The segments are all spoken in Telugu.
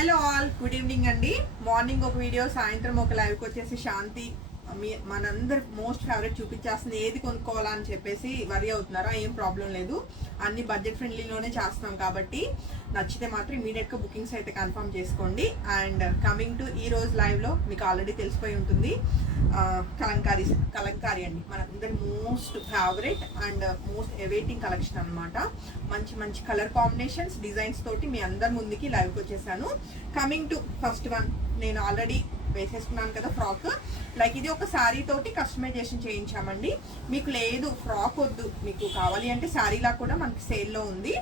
హలో ఆల్, గుడ్ ఈవినింగ్ అండి. మార్నింగ్ ఒక వీడియో, సాయంత్రం ఒక లైవ్కి వచ్చేసి శాంతి మనందరి మోస్ట్ ఫేవరెట్ చూపించేస్తుంది. ఏది కొనుక్కోవాలా అని చెప్పేసి వరి అవుతున్నారా? ఏం ప్రాబ్లం లేదు, అన్ని బడ్జెట్ ఫ్రెండ్లీలోనే చేస్తున్నాం కాబట్టి నచ్చితే మాత్రం ఇమీడియట్గా బుకింగ్స్ అయితే కన్ఫర్మ్ చేసుకోండి. అండ్ కమింగ్ టు ఈ రోజు లైవ్లో మీకు ఆల్రెడీ తెలిసిపోయి ఉంటుంది, కలంకారీ అండి, మనందరి most favourite and most awaiting collection అనమాట. మంచి మంచి కలర్ కాంబినేషన్స్, డిజైన్స్ తోటి మీ అందరి ముందుకి లైవ్కి వచ్చేసాను. కమింగ్ టు ఫస్ట్ వన్, నేను ఆల్రెడీ వేసేసుకున్నాను కదా ఫ్రాక్. లైక్ ఇది ఒక శారీ తోటి కస్టమైజేషన్ చేయించామండి. మీకు లేదు ఫ్రాక్ వద్దు, మీకు కావాలి అంటే శారీలా కూడా మనకి సేల్లో ఉంది.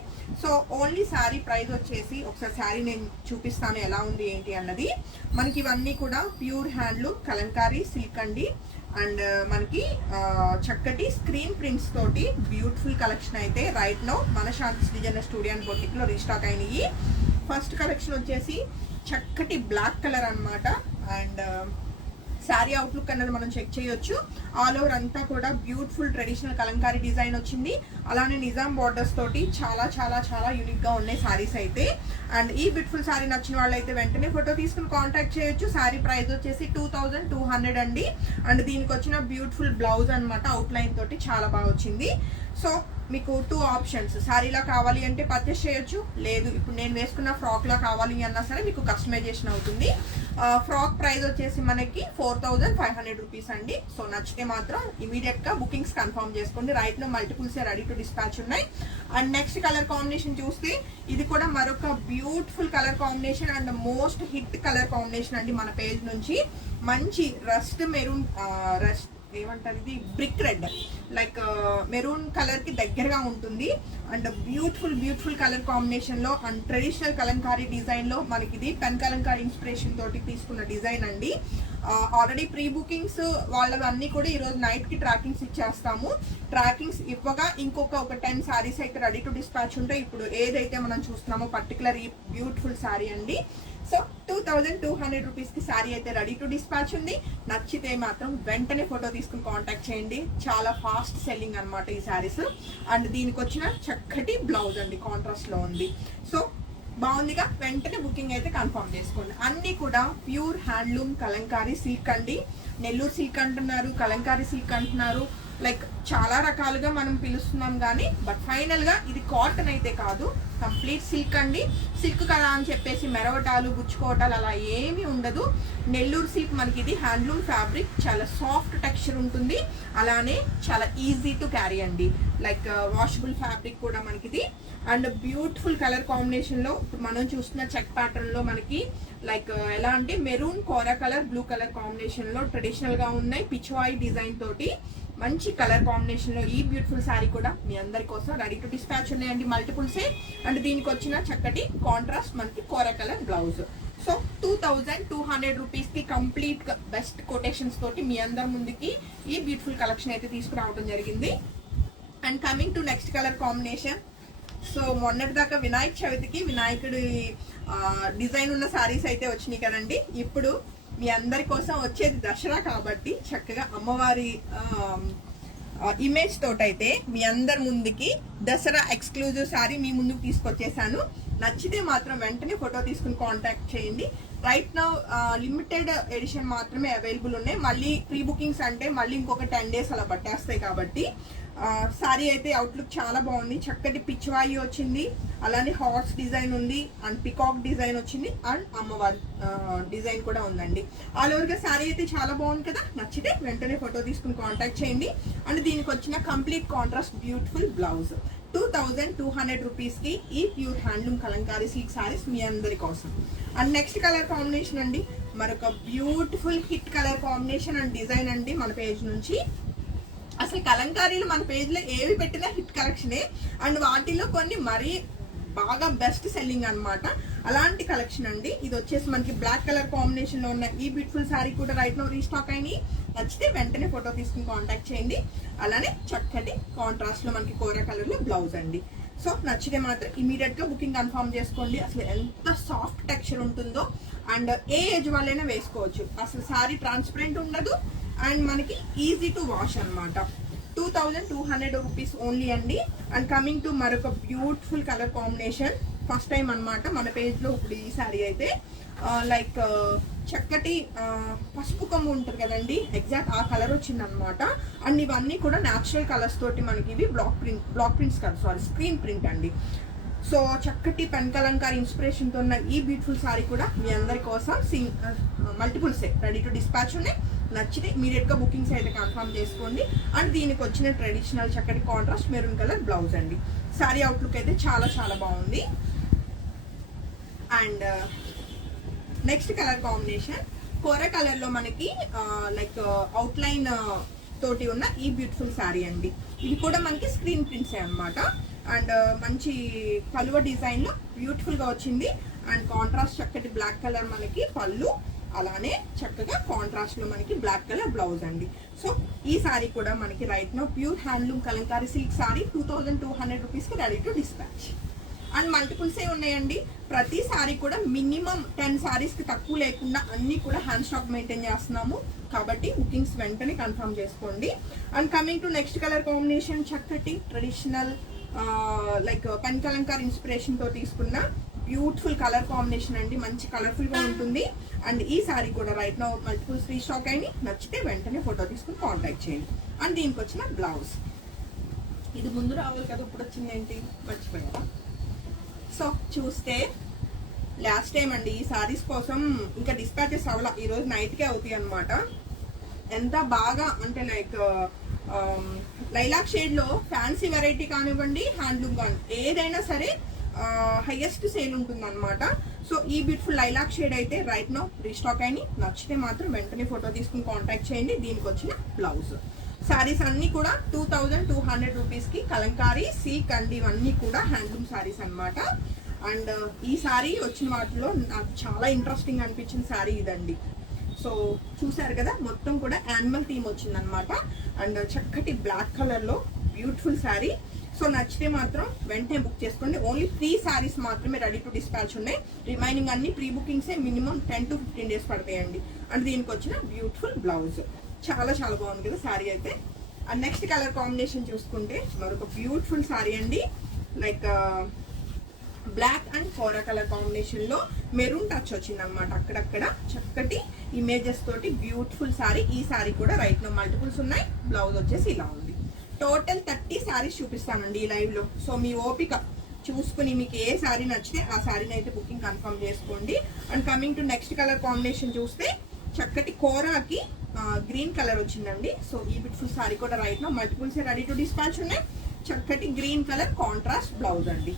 సో ఓన్లీ శారీ ప్రైస్ వచ్చేసి, ఒకసారి శారీ నేను చూపిస్తాను ఎలా ఉంది ఏంటి అన్నది. మనకి ఇవన్నీ కూడా ప్యూర్ హ్యాండ్లూమ్ కలంకారీ సిల్క్ అండి. అండ్ మనకి చక్కటి స్క్రీన్ ప్రింట్స్ తోటి బ్యూటిఫుల్ కలెక్షన్ అయితే రైట్ నో మన శాంతి డిజైనర్ స్టూడియో అండ్ బొటిక్ లో రీస్టాక్ అయినాయి. ఫస్ట్ కలెక్షన్ వచ్చేసి చక్కటి బ్లాక్ కలర్ అనమాట. అండ్ శారీ అవుట్లుక్ అన్నది మనం చెక్ చేయొచ్చు. ఆల్ ఓవర్ అంతా కూడా బ్యూటిఫుల్ ట్రెడిషనల్ కలంకారీ డిజైన్ వచ్చింది. అలానే నిజాం బార్డర్స్ తోటి చాలా చాలా చాలా యూనిక్ గా ఉన్నాయి శారీస్ అయితే. అండ్ ఈ బ్యూటిఫుల్ శారీ నచ్చిన వాళ్ళైతే వెంటనే ఫోటో తీసుకుని కాంటాక్ట్ చేయొచ్చు. శారీ ప్రైస్ వచ్చేసి 2200 అండి. అండ్ దీనికి వచ్చిన బ్యూటిఫుల్ బ్లౌజ్ అనమాట, అవుట్ లైన్ తోటి చాలా బాగా వచ్చింది. సో మీకు 2 ఆప్షన్స్, శారీలా కావాలి అంటే పర్చేస్ చేయొచ్చు, లేదు ఇప్పుడు నేను వేసుకున్న ఫ్రాక్ లా కావాలి అన్నా సరే మీకు కస్టమైజేషన్ అవుతుంది. ఫ్రాక్ ప్రైస్ వచ్చేసి మనకి 4500 రూపీస్ అండి. సో నచ్చితే మాత్రం ఇమీడియట్ గా బుకింగ్స్ కన్ఫర్మ్ చేసుకోండి. Right now multiples ready to dispatch ఉన్నాయి. అండ్ నెక్స్ట్ కలర్ కాంబినేషన్ చూస్తే ఇది కూడా మరొక beautiful colour combination and most hit colour combination అండి. మన పేజ్ నుంచి మంచి రస్ట్ మెరూన్, రస్ట్ ఏమంటారు ఇది, brick red, like maroon colour కి దగ్గరగా ఉంటుంది. అండ్ బ్యూటిఫుల్ కలర్ కాంబినేషన్ లో అండ్ ట్రెడిషనల్ కలంకారీ డిజైన్ లో మనకి ఇది పెన్ కలంకారీ ఇన్స్పిరేషన్ తోటి తీసుకున్న డిజైన్ అండి. ఆల్రెడీ ప్రీ బుకింగ్స్ వాళ్ళవన్నీ కూడా ఈ రోజు నైట్ కి ట్రాకింగ్స్ ఇచ్చేస్తాము. ట్రాకింగ్స్ ఇవ్వగా ఇంకొక 10 శారీస్ అయితే రెడీ టు డిస్పాచ్ ఉంటాయి. ఇప్పుడు ఏదైతే మనం చూస్తున్నామో పర్టికులర్ ఈ బ్యూటిఫుల్ శారీ అండి. సో 2200 రూపీస్ కి శారీ అయితే రెడీ టు డిస్పాచ్ ఉంది. నచ్చితే మాత్రం వెంటనే ఫోటో తీసుకుని కాంటాక్ట్ చేయండి. చాలా ఫాస్ట్ సెల్లింగ్ అనమాట ఈ శారీస్. అండ్ దీనికి వచ్చిన చక్కటి బ్లౌజ్ అండి, కాంట్రాస్ట్ లో ఉంది. సో బాగుందిగా, వెంటనే బుకింగ్ అయితే కన్ఫర్మ్ చేసుకోండి. అన్ని కూడా ప్యూర్ హ్యాండ్లూమ్ కలంకారీ సిల్క్ అండి. నెల్లూరు సిల్క్ అంటున్నారు, కలంకారీ సిల్క్ అంటున్నారు, లైక్ చాలా రకాలుగా మనం పిలుస్తున్నాం కానీ బట్ ఫైనల్ గా ఇది కాటన్ అయితే కాదు, కంప్లీట్ సిల్క్ అండి. సిల్క్ కదా అని చెప్పేసి మెరవటాలు గుచ్చుకోవటాలు అలా ఏమీ ఉండదు. నెల్లూరు సిల్క్ మనకి ఇది హ్యాండ్లూమ్ ఫ్యాబ్రిక్, చాలా సాఫ్ట్ టెక్స్చర్ ఉంటుంది. అలానే చాలా ఈజీ టు క్యారీ అండి, లైక్ వాషబుల్ ఫ్యాబ్రిక్ కూడా మనకిది. అండ్ బ్యూటిఫుల్ కలర్ కాంబినేషన్ లో ఇప్పుడు మనం చూస్తున్న చెక్ ప్యాటర్న్ లో మనకి లైక్ ఎలా అంటే మెరూన్, కోరా కలర్, బ్లూ కలర్ కాంబినేషన్ లో ట్రెడిషనల్ గా ఉన్నాయి. పిచ్వాయి డిజైన్ తోటి మంచి కలర్ కాంబినేషన్ లో ఈ బ్యూటిఫుల్ శారీ కూడా మీ అందరి కోసం రెడీ టు డిస్పాచ్ ఉన్నాయండి, మల్టిపుల్సే. అండ్ దీనికి వచ్చిన చక్కటి కాంట్రాస్ట్ మనకి కోరా కలర్ బ్లౌజ్. సో 2200 రూపీస్ కి కంప్లీట్ గా బెస్ట్ కొటేషన్స్ తోటి మీ అందరి ముందుకి ఈ బ్యూటిఫుల్ కలెక్షన్ అయితే తీసుకురావడం జరిగింది. And coming to next colour combination. So మొన్నటి దాకా వినాయక చవితికి వినాయకుడి డిజైన్ ఉన్న శారీస్ అయితే వచ్చినాయి కదండి. ఇప్పుడు మీ అందరి కోసం వచ్చేది దసరా కాబట్టి చక్కగా అమ్మవారి ఇమేజ్ తోటైతే మీ అందరి ముందుకి దసరా ఎక్స్క్లూజివ్ శారీ మీ ముందుకు తీసుకొచ్చేసాను. నచ్చితే మాత్రం వెంటనే ఫోటో తీసుకుని కాంటాక్ట్ చేయండి. రైట్ నౌ లిమిటెడ్ ఎడిషన్ మాత్రమే అవైలబుల్ ఉన్నాయి. మళ్ళీ ప్రీ బుకింగ్స్ అంటే మళ్ళీ ఇంకొక 10 days అలా పట్టేస్తాయి కాబట్టి శారీ అయితే అవుట్లుక్ చాలా బాగుంది. చక్కటి పిచ్వాయి వచ్చింది, అలానే హార్స్ డిజైన్ ఉంది, అండ్ పికాక్ డిజైన్ వచ్చింది, అండ్ అమ్మవారి డిజైన్ కూడా ఉందండి. ఆల్ ఓవర్ గా శారీ అయితే చాలా బాగుంది కదా. నచ్చితే వెంటనే ఫోటో తీసుకుని కాంటాక్ట్ చేయండి. అండ్ దీనికి వచ్చిన complete contrast beautiful blouse. 2200 rupees కి ఈ pure handloom Kalamkari silk saris మీ అందరి కోసం. అండ్ నెక్స్ట్ కలర్ కాంబినేషన్ అండి, మరొక beautiful hit colour combination and design అండి మన పేజ్ నుంచి. అసలు కలంకారీలు మన పేజ్ లో ఏవి పెట్టినా హిట్ కలెక్షనే. అండ్ వాటిలో కొన్ని మరీ బాగా బెస్ట్ సెల్లింగ్ అనమాట. అలాంటి కలెక్షన్ అండి. ఇది వచ్చేసి మనకి బ్లాక్ కలర్ కాంబినేషన్ లో ఉన్న ఈ బ్యూటిఫుల్ శారీ కూడా రైట్ నో రీస్టాక్ అయినాయి. నచ్చితే వెంటనే ఫోటో తీసుకుని కాంటాక్ట్ చేయండి. అలానే చక్కటి కాంట్రాస్ట్ లో మనకి కోరా కలర్ లో బ్లౌజ్ అండి. సో నచ్చితే మాత్రం ఇమీడియట్ గా బుకింగ్ కన్ఫర్మ్ చేసుకోండి. అసలు ఎంత సాఫ్ట్ టెక్స్చర్ ఉంటుందో, అండ్ ఏ ఏజ్ వాళ్ళైనా వేసుకోవచ్చు. అసలు శారీ ట్రాన్స్పరెంట్ ఉండదు అండ్ మనకి ఈజీ టు వాష్ అనమాట. 2200 రూపీస్ ఓన్లీ అండి. అండ్ కమింగ్ టు మరొక beautiful colour combination, first time అన్నమాట మన పేజ్లో ఇప్పుడు ఈ శారీ అయితే. లైక్ చక్కటి పసుపు కొమ్ము ఉంటుంది కదండి, ఎగ్జాక్ట్ ఆ కలర్ వచ్చింది అనమాట. అండ్ ఇవన్నీ కూడా న్యాచురల్ కలర్స్ తోటి మనకి ఇవి బ్లాక్ ప్రింట్స్ కాదు, సారీ స్క్రీన్ ప్రింట్ అండి. సో చక్కటి పెన్ కలంకారీ ఇన్స్పిరేషన్తో ఉన్న ఈ బ్యూటిఫుల్ శారీ కూడా మీ అందరి కోసం మల్టిపుల్స్ రెడీ టు డిస్పాచ్ ఉన్నాయి. నచ్చితే ఇమీడియట్గా బుకింగ్స్ అయితే కన్ఫర్మ్ చేసుకోండి. అండ్ దీనికి వచ్చిన ట్రెడిషనల్ చక్కటి కాంట్రాస్ట్ మెరూన్ కలర్ బ్లౌజ్ అండి. శారీ అవుట్లుక్ అయితే చాలా చాలా బాగుంది. అండ్ నెక్స్ట్ కలర్ కాంబినేషన్ కోర కలర్ లో మనకి లైక్ అవుట్లైన్ తోటి ఉన్న ఈ బ్యూటిఫుల్ శారీ అండి. ఇది కూడా మనకి స్క్రీన్ ప్రింట్స్ అన్నమాట. అండ్ మంచి కలువ డిజైన్ లో బ్యూటిఫుల్ గా వచ్చింది. అండ్ కాంట్రాస్ట్ చక్కటి బ్లాక్ కలర్ మనకి పళ్ళు, అలానే చక్కగా కాంట్రాస్ట్ లో మనకి బ్లాక్ కలర్ బ్లౌజ్ అండి. సో ఈ శారీ కూడా మనకి right now pure handloom Kalamkari silk sari 2200 rupees కి రెడీ టు డిస్పాచ్. అండ్ మల్టిపుల్సే ఉన్నాయండి. ప్రతి సారీ కూడా మినిమం 10 సారీస్ కి తక్కువ లేకుండా అన్ని కూడా హ్యాండ్ స్టాక్ మెయింటైన్ చేస్తున్నాము, కాబట్టి బుకింగ్స్ వెంటనే కన్ఫర్మ్ చేసుకోండి. And coming to next colour combination చక్కటి traditional like pen Kalamkari inspiration తో తీసుకున్న బ్యూటిఫుల్ కలర్ కాంబినేషన్ అండి. మంచి కలర్ఫుల్ గా ఉంటుంది. అండ్ ఈ సారీ కూడా రైట్ నౌ మల్టిపుల్స్ రీస్టాక్ అయింది. నచ్చితే వెంటనే ఫోటో తీసుకుని కాంటాక్ట్ చేయండి. అండ్ దీనికి వచ్చిన బ్లౌజ్ ఇది ముందు రావాలి కదా, ఇప్పుడు వచ్చింది ఏంటి మర్చిపోయారా? సో చూస్తే లాస్ట్ టైం అండి ఈ సారీస్ కోసం ఇంకా డిస్పాచెస్ అవ్వాల, ఈరోజు నైట్కే అవుతాయి అనమాట. ఎంత బాగా అంటే లైక్ లైలాక్ షేడ్ లో ఫ్యాన్సీ వెరైటీ కానివ్వండి, హ్యాండ్లూమ్ కానీ ఏదైనా సరే హైయెస్ట్ సేల్ ఉంటుంది అనమాట. సో ఈ బ్యూటిఫుల్ లైలాక్ షేడ్ అయితే రైట్ నో రీస్టాక్ అయినాయి. నచ్చితే మాత్రం వెంటనే ఫోటో తీసుకుని కాంటాక్ట్ చేయండి. దీనికి వచ్చిన బ్లౌజ్ సారీస్ అన్ని కూడా 2200 రూపీస్ కి కలంకారీ సిల్క్ అండి. ఇవన్నీ కూడా హ్యాండ్లూమ్ సారీస్ అన్నమాట. అండ్ ఈ సారీ వచ్చిన వాటిలో నాకు చాలా ఇంట్రెస్టింగ్ అనిపించిన సారీ ఇదండి. సో చూసారు కదా, మొత్తం కూడా యానిమల్ థీమ్ వచ్చిందనమాట. అండ్ చక్కటి బ్లాక్ కలర్ లో బ్యూటిఫుల్ సారీ. సో నచ్చితే మాత్రం వెంటనే బుక్ చేసుకోండి. ఓన్లీ 3 సారీస్ మాత్రమే రెడీ టు డిస్పాచ్ ఉన్నాయి. రిమైనింగ్ అన్ని ప్రీ బుకింగ్సే, మినిమం 10 to 15 డేస్ పడతాయండి. అండ్ దీనికి వచ్చిన బ్యూటిఫుల్ బ్లౌజ్ చాలా చాలా బాగుంది కదా శారీ అయితే. అండ్ నెక్స్ట్ కలర్ కాంబినేషన్ చూసుకుంటే మరొక బ్యూటిఫుల్ శారీ అండి. Like black and kora colour combination లో మెరూన్ టచ్ వచ్చింది అనమాట. అక్కడక్కడ చక్కటి ఇమేజెస్ తోటి బ్యూటిఫుల్ శారీ. ఈ శారీ కూడా రైట్ లో మల్టిపుల్స్ ఉన్నాయి. బ్లౌజ్ వచ్చేసి ఇలా ఉంది. టోటల్ 30 శారీస్ చూపిస్తానండి ఈ లైవ్ లో. సో మీ ఓపిక చూసుకుని మీకు ఏ శారీ నచ్చితే ఆ శారీని అయితే బుకింగ్ కన్ఫర్మ్ చేసుకోండి. And coming to next colour combination చూస్తే చక్కటి కోరాకి గ్రీన్ కలర్ వచ్చిందండి. సో ఈ బ్యూటిఫుల్ సారీ కూడా right now multiples ready to dispatch ఉన్నాయి. చక్కటి గ్రీన్ కలర్ కాంట్రాస్ట్ బ్లౌజ్ అండి.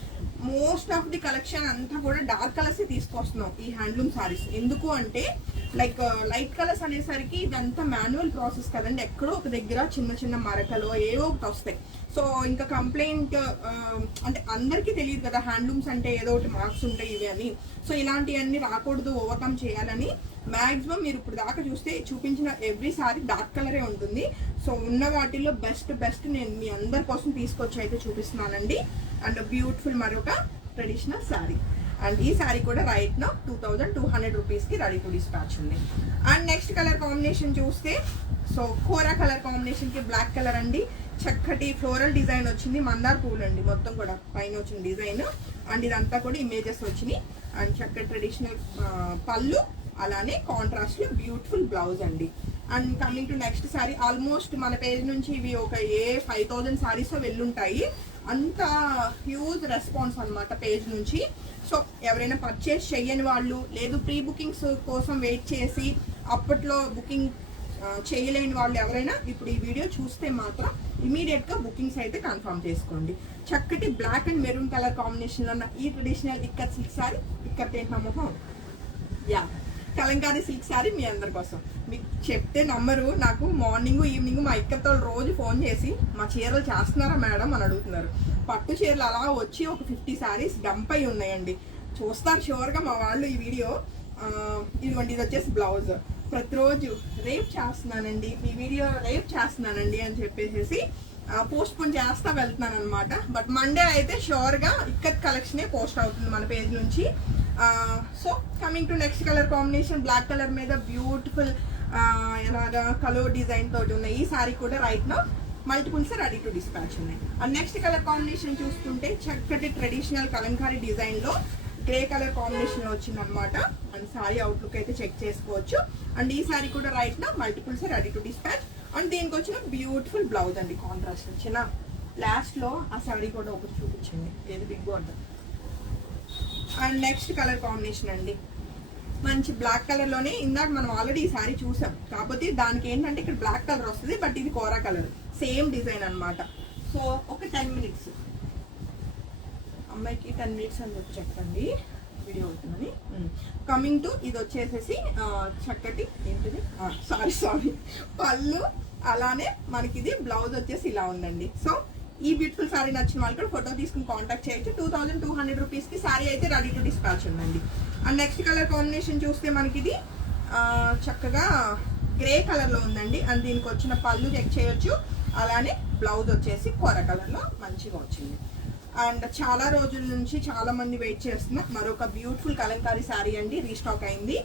మోస్ట్ ఆఫ్ ది కలెక్షన్ అంతా కూడా డార్క్ కలర్స్ తీసుకొస్తున్నాం ఈ హ్యాండ్లూమ్ సారీస్. ఎందుకు అంటే లైక్ లైట్ కలర్స్ అనేసరికి ఇదంతా మాన్యువల్ ప్రాసెస్ కదండి. ఎక్కడో ఒక దగ్గర చిన్న చిన్న మరకలు ఏవో ఒకటి వస్తాయి. సో ఇంకా కంప్లైంట్ అంటే అందరికీ తెలియదు కదా హ్యాండ్లూమ్స్ అంటే ఏదో ఒకటి మార్క్స్ ఉంటాయి ఇవి అని. సో ఇలాంటివన్నీ రాకూడదు, ఓవర్కమ్ చేయాలని మాక్సిమం మీరు ఇప్పుడు దాకా చూస్తే చూపించిన ఎవ్రీ సారీ డార్క్ కలరే ఉంటుంది. సో ఉన్న వాటిల్లో బెస్ట్ నేను మీ అందరి కోసం తీసుకొచ్చి అయితే చూపిస్తున్నానండి. అండ్ బ్యూటిఫుల్ మరొక ట్రెడిషనల్ శారీ. అండ్ ఈ శారీ కూడా రైట్ నా 2200 రూపీస్ కి రెడీ టు డిస్పాచ్ ఉంది. అండ్ నెక్స్ట్ కలర్ కాంబినేషన్ చూస్తే సో కోరా కలర్ కాంబినేషన్ కి బ్లాక్ కలర్ అండి. చక్కటి ఫ్లోరల్ డిజైన్ వచ్చింది. మందార పువ్వులు అండి మొత్తం కూడా పైన వచ్చిన డిజైన్. అండ్ ఇదంతా కూడా ఇమేజెస్ వచ్చినాయి. అండ్ చక్కటి ట్రెడిషనల్ పళ్ళు, అలానే కాంట్రాస్ట్ లో బ్యూటిఫుల్ బ్లౌజ్ అండి. And coming to next sorry, almost మన పేజ్ నుంచి ఇవి ఒక 5000 సారీస్ వెళ్ళుంటాయి. అంత హ్యూజ్ రెస్పాన్స్ అనమాట పేజ్ నుంచి. సో ఎవరైనా పర్చేస్ చెయ్యని వాళ్ళు, లేదు ప్రీ బుకింగ్స్ కోసం వెయిట్ చేసి అప్పట్లో బుకింగ్ చేయలేని వాళ్ళు ఎవరైనా ఇప్పుడు ఈ వీడియో చూస్తే మాత్రం ఇమీడియట్ గా బుకింగ్స్ అయితే కన్ఫర్మ్ చేసుకోండి. చక్కటి black and maroon colour combination లో ఉన్న ఈ ట్రెడిషనల్ ఇక్కత్ సిల్క్ సారీ, ఇక్కత్ ఏంటి మొహం యా కలంకారీ సిల్క్ సారీ మీ అందరి కోసం. మీకు చెప్తే నమ్మరు, నాకు మార్నింగ్ ఈవినింగ్ మా ఇక్కతో రోజు ఫోన్ చేసి మా చీరలు చేస్తున్నారా మేడం అని అడుగుతున్నారు. పట్టు చీరలు అలా వచ్చి ఒక 50 సారీస్ డంప్ అయి ఉన్నాయండి. చూస్తారు షూర్గా మా వాళ్ళు ఈ వీడియో. ఇదిగోండి, ఇది వచ్చేసి బ్లౌజ్. ప్రతిరోజు రేపు చేస్తున్నానండి, మీ వీడియో రేపు చేస్తున్నానండి అని చెప్పేసి పోస్ట్ పోన్ చేస్తా వెళ్తున్నాను అనమాట. బట్ మండే అయితే షూర్గా ఇక్కత్ కలెక్షనే పోస్ట్ అవుతుంది మన పేజ్ నుంచి. So coming to next colour combination, black colour మీద బ్యూటిఫుల్ ఇలాగా కలర్ డిజైన్ తోటి ఉన్న ఈ సారీ కూడా right now multiples ready to dispatch ఉన్నాయి. అండ్ నెక్స్ట్ కలర్ కాంబినేషన్ చూస్తుంటే చక్కటి ట్రెడిషనల్ కలంకారీ డిజైన్ లో గ్రే కలర్ కాంబినేషన్ లో వచ్చింది అనమాట. అండ్ సారీ అవుట్లుక్ అయితే చెక్ చేసుకోవచ్చు. అండ్ ఈ సారీ కూడా right now multiples ready to dispatch. And దీనికి వచ్చిన బ్యూటిఫుల్ బ్లౌజ్ అండి, కాంట్రాస్ట్ వచ్చిన. లాస్ట్ లో ఆ సారీ కూడా ఒకటి చూపించండి, ఏది big border. And next colour combination అండి, మంచి బ్లాక్ కలర్ లోనే. ఇందాక మనం ఆల్రెడీ ఈ సారీ చూసాం, కాకపోతే దానికి ఏంటంటే ఇక్కడ బ్లాక్ కలర్ వస్తుంది, బట్ ఇది కోరా కలర్, సేమ్ డిజైన్ అనమాట. సో ఒక 10 minutes అమ్మాయికి 10 minutes అని చెప్పి చెప్పండి, వీడియో అవుతుందని. కమింగ్ టు ఇది వచ్చేసేసి చక్కటి ఏంటిది, సారీ పళ్ళు, అలానే మనకి ఇది బ్లౌజ్ వచ్చేసి ఇలా ఉందండి. సో ఈ బ్యూటిఫుల్ సారీ నచ్చిన వాళ్ళు కూడా ఫోటో తీసుకుని కాంటాక్ట్ చేయొచ్చు. 2200 రూపీస్కి సారీ అయితే రెడీ టు డిస్పాచ్ ఉందండి. అండ్ నెక్స్ట్ కలర్ కాంబినేషన్ చూస్తే మనకి ఇది చక్కగా గ్రే కలర్ లో ఉందండి. అండ్ దీనికి వచ్చిన పళ్ళు చెక్ చేయొచ్చు, అలానే బ్లౌజ్ వచ్చేసి కోర కలర్ లో మంచిగా వచ్చింది. అండ్ చాలా రోజుల నుంచి చాలా మంది వెయిట్ చేస్తున్న మరొక బ్యూటిఫుల్ కలంకారీ శారీ అండి, రీస్టాక్ అయింది.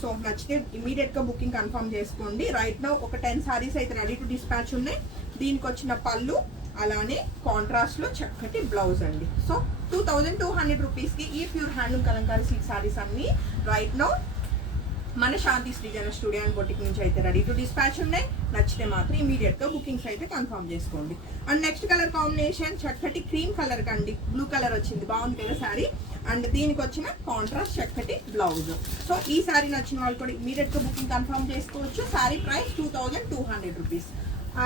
సో నచ్చితే ఇమీడియట్ గా బుకింగ్ కన్ఫర్మ్ చేసుకోండి. రైట్ నో ఒక 10 సారీస్ అయితే రెడీ టు డిస్పాచ్ ఉన్నాయి. దీనికి వచ్చిన పళ్ళు, అలానే కాంట్రాస్ట్ లో చక్కటి బ్లౌజ్ అండి. సో 2200 రూపీస్కి ఈ pure handloom Kalamkari silk saris అన్ని రైట్ నో మన శాంతి శ్రీజన స్టూడియో అండ్ బొటిక్ నుంచి అయితే రెడీ టు డిస్పాచ్ ఉన్నాయి. నచ్చితే మాత్రం ఇమీడియట్ గా బుకింగ్స్ అయితే కన్ఫర్మ్ చేసుకోండి. అండ్ నెక్స్ట్ కలర్ కాంబినేషన్ చక్కటి క్రీమ్ కలర్ కండి, బ్లూ కలర్ వచ్చింది, బాగుంది కదా శారీ. అండ్ దీనికి వచ్చిన కాంట్రాస్ట్ చక్కటి బ్లౌజ్. సో ఈ శారీ నచ్చిన వాళ్ళు కూడా ఇమీడియట్ గా బుకింగ్ కన్ఫర్మ్ చేసుకోవచ్చు. Sari price 2200 rupees.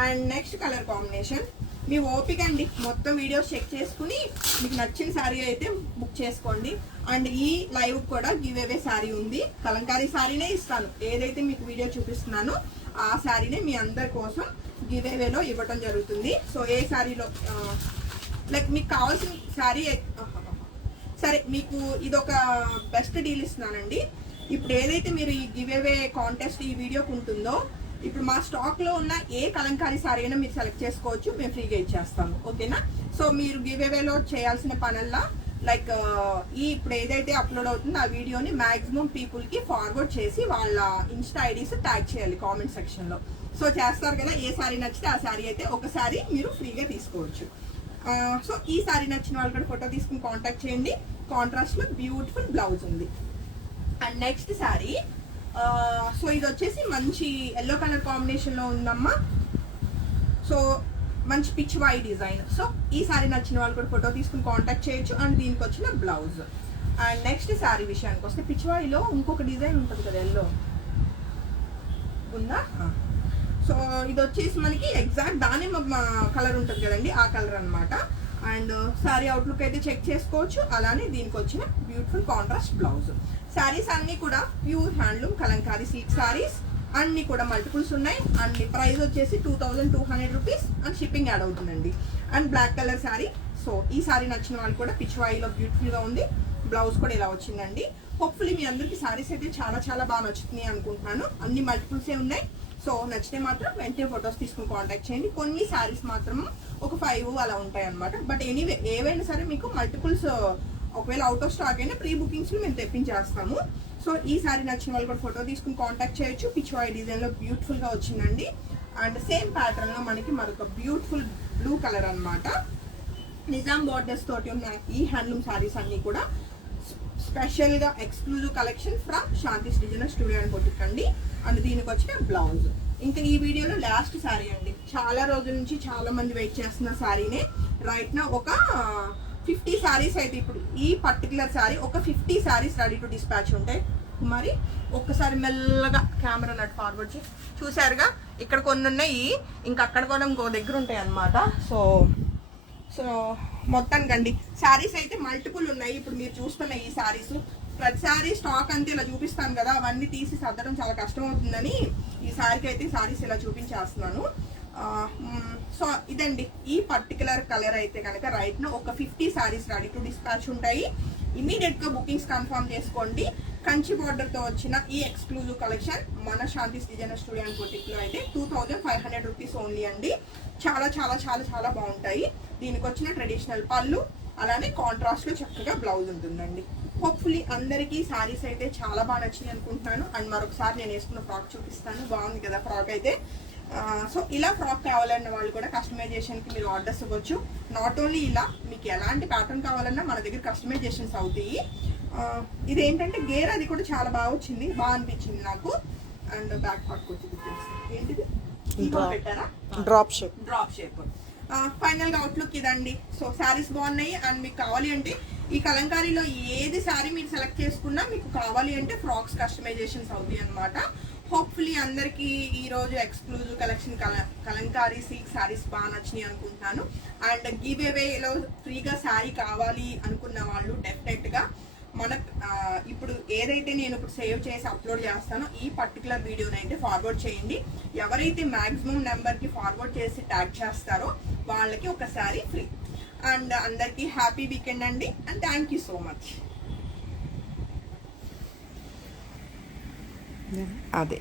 And next colour combination మీ ఓపిక అండి, మొత్తం వీడియోస్ చెక్ చేసుకుని మీకు నచ్చిన శారీ అయితే బుక్ చేసుకోండి. అండ్ ఈ లైవ్ కూడా గివ్ అవే శారీ ఉంది, కలంకారీ శారీనే ఇస్తాను. ఏదైతే మీకు వీడియో చూపిస్తున్నానో ఆ శారీనే మీ అందరి కోసం గివ్ అవేలో ఇవ్వటం జరుగుతుంది. సో ఏ శారీలో లైక్ మీకు కావాల్సిన శారీ, సరే మీకు ఇదొక బెస్ట్ డీల్ ఇస్తున్నానండి. ఇప్పుడు ఏదైతే మీరు ఈ గివ్ అవే కాంటెస్ట్ ఈ వీడియోకి ఉంటుందో, ఇప్పుడు మా స్టాక్ లో ఉన్న ఏ కలంకారీ సారీ అయినా మీరు సెలెక్ట్ చేసుకోవచ్చు, మేము ఫ్రీగా ఇచ్చేస్తాము, ఓకేనా. సో మీరు గివ్ అవేలో చేయాల్సిన పనల్లా లైక్ ఈ ఇప్పుడు ఏదైతే అప్లోడ్ అవుతుందో ఆ వీడియోని మాక్సిమం పీపుల్ కి ఫార్వర్డ్ చేసి వాళ్ళ ఇన్స్టా ఐడీస్ ట్యాగ్ చేయాలి కామెంట్ సెక్షన్ లో. సో చేస్తారు కదా, ఏ సారీ నచ్చితే ఆ సారీ అయితే ఒక సారీ మీరు ఫ్రీగా తీసుకోవచ్చు. సో ఈ సారీ నచ్చిన వాళ్ళు కూడా ఫోటో తీసుకుని కాంటాక్ట్ చేయండి. కాంట్రాస్ట్ లో బ్యూటిఫుల్ బ్లౌజ్ ఉంది. అండ్ నెక్స్ట్ సారీ సో ఇది వచ్చేసి మంచి ఎల్లో కలర్ కాంబినేషన్ లో ఉందమ్మా. సో మంచి పిచ్ వై డిజైన్. సో ఈ సారీ నచ్చిన వాళ్ళు కూడా ఫోటో తీసుకుని కాంటాక్ట్ చేయొచ్చు. అండ్ దీనికి వచ్చిన బ్లౌజ్. అండ్ నెక్స్ట్ సారీ విషయానికి వస్తే పిచ్ వైలో ఇంకొక డిజైన్ ఉంటుంది కదా, ఎల్లో ఉందా. సో ఇది వచ్చేసి మనకి ఎగ్జాక్ట్ దానిమ్మ కలర్ ఉంటుంది కదండి, ఆ కలర్ అనమాట. అండ్ సారీ అవుట్లుక్ అయితే చెక్ చేసుకోవచ్చు. అలానే దీనికి వచ్చిన బ్యూటిఫుల్ కాంట్రాస్ట్ బ్లౌజ్. శారీస్ అన్ని కూడా pure handloom Kalamkari silk saris, అన్ని కూడా మల్టిపుల్స్ ఉన్నాయి. అండ్ ప్రైస్ వచ్చేసి 2200 రూపీస్. అండ్ షిప్పింగ్ యాడ్ అవుతుందండి. And black colour sari. So ఈ శారీ నచ్చిన వాళ్ళు కూడా పిచ్ వాయిలో బ్యూటిఫుల్ గా ఉంది, బ్లౌజ్ కూడా ఇలా వచ్చిందండి. హోప్ఫుల్లీ మీ అందరికి శారీస్ అయితే చాలా చాలా బాగా నచ్చుతున్నాయి అనుకుంటున్నాను. అన్ని మల్టిపుల్సే ఉన్నాయి. సో నచ్చితే మాత్రం వెంటనే ఫొటోస్ తీసుకుని కాంటాక్ట్ చేయండి. కొన్ని శారీస్ మాత్రం ఒక 5 అలా ఉంటాయి అనమాట. బట్ ఎనీవే ఏవైనా సరే మీకు మల్టిపుల్స్ ఒకవేళ అవుట్ ఆఫ్ స్టాక్ అయినా ప్రీ బుకింగ్స్ లో మేము తెప్పించేస్తాము. సో ఈ సారీ నచ్చిన వాళ్ళు కూడా ఫోటో తీసుకుని కాంటాక్ట్ చేయొచ్చు. పిచ్ వాయి డిజైన్ లో బ్యూటిఫుల్ గా వచ్చిందండి. అండ్ సేమ్ ప్యాటర్న్ లో మనకి మరొక బ్యూటిఫుల్ బ్లూ కలర్ అన్నమాట. నిజాం బార్డర్స్ తోటి ఉన్న ఈ హ్యాండ్లూమ్ సారీస్ అన్ని కూడా స్పెషల్ గా exclusive collection from Shanti Srijana studio and boutique అండి. అండ్ దీనికి వచ్చిన బ్లౌజ్. ఇంకా ఈ వీడియోలో లాస్ట్ సారీ అండి, చాలా రోజుల నుంచి చాలా మంది వెయిట్ చేస్తున్న సారీనే. రైట్ నా ఒక 50 సారీస్ అయితే ఇప్పుడు ఈ పర్టికులర్ సారీ ఒక 50 సారీస్ రెడీ టు డిస్పాచ్ ఉంటాయి. మరి ఒక్కసారి మెల్లగా కెమెరా నట్ ఫార్వర్డ్ చేసి చూసారుగా, ఇక్కడ కొన్ని ఉన్నాయి, ఇంకా అక్కడ కూడా ఇంకో దగ్గర ఉంటాయి అన్నమాట. సో మొత్తానికండి శారీస్ అయితే మల్టిపుల్ ఉన్నాయి. ఇప్పుడు మీరు చూస్తున్న ఈ శారీస్ ప్రతిసారి స్టాక్ అంతే ఇలా చూపిస్తాను కదా, అవన్నీ తీసి సర్దడం చాలా కష్టం అవుతుందని ఈ సారీకి అయితే శారీస్ ఇలా చూపించేస్తున్నాను. సో ఇదండి ఈ పర్టికులర్ కలర్ అయితే కనుక రైట్ నా ఒక 50 సారీస్ రెడీ టు డిస్పాచ్ ఉంటాయి. ఇమీడియట్ గా బుకింగ్స్ కన్ఫర్మ్ చేసుకోండి. కంచి బార్డర్ తో వచ్చిన ఈ ఎక్స్క్లూజివ్ కలెక్షన్ మన శాంతి శ్రీజన స్టూడియో అండ్ బొటిక్ లో అయితే 2500 రూపీస్ ఓన్లీ అండి. చాలా చాలా చాలా చాలా బాగుంటాయి. దీనికి వచ్చిన ట్రెడిషనల్ పళ్ళు, అలానే కాంట్రాస్ట్ లో చక్కగా బ్లౌజ్ ఉంటుందండి. హోప్ఫుల్లీ అందరికీ సారీస్ అయితే చాలా బాగా నచ్చింది అనుకుంటున్నాను. అండ్ మరొకసారి నేను వేసుకున్న ఫ్రాక్ చూపిస్తాను. బాగుంది కదా ఫ్రాక్ అయితే. సో ఇలా ఫ్రాక్ కావాలన్న వాళ్ళు కూడా కస్టమైజేషన్కి మీరు ఆర్డర్స్ ఇవ్వచ్చు. నాట్ ఓన్లీ ఇలా మీకు ఎలాంటి ప్యాటర్న్ కావాలన్నా మన దగ్గర కస్టమైజేషన్స్ అవుతాయి. ఇదేంటంటే గేర్ అది కూడా చాలా బాగా వచ్చింది, బాగా అనిపించింది నాకు. అండ్ బ్యాక్ పార్ట్ వచ్చింది ఏంటిది పెట్టారా, డ్రాప్ షేప్. ఫైనల్ గా అవుట్లుక్ ఇదండి. సో శారీస్ బాగున్నాయి. అండ్ మీకు కావాలి అంటే ఈ కలంకారీలో ఏది శారీ మీరు సెలెక్ట్ చేసుకున్నా మీకు కావాలి అంటే ఫ్రాక్స్ కస్టమైజేషన్స్ అవుతాయి అనమాట. హోప్ఫుల్లీ అందరికీ ఈరోజు exclusive collection Kalamkari silk saris బాగా నచ్చినాయి అనుకుంటున్నాను. అండ్ గివ్ అవేలో ఫ్రీగా శారీ కావాలి అనుకున్న వాళ్ళు డెఫినెట్గా ఇప్పుడు ఏదైతే నేను ఇప్పుడు సేవ్ చేసి అప్లోడ్ చేస్తానో ఈ పర్టికులర్ వీడియోని అయితే ఫార్వర్డ్ చేయండి. ఎవరైతే మ్యాక్సిమం నెంబర్కి ఫార్వర్డ్ చేసి ట్యాగ్ చేస్తారో వాళ్ళకి ఒక శారీ ఫ్రీ. అండ్ అందరికీ హ్యాపీ వీకెండ్ అండి. And thank you so much. అదే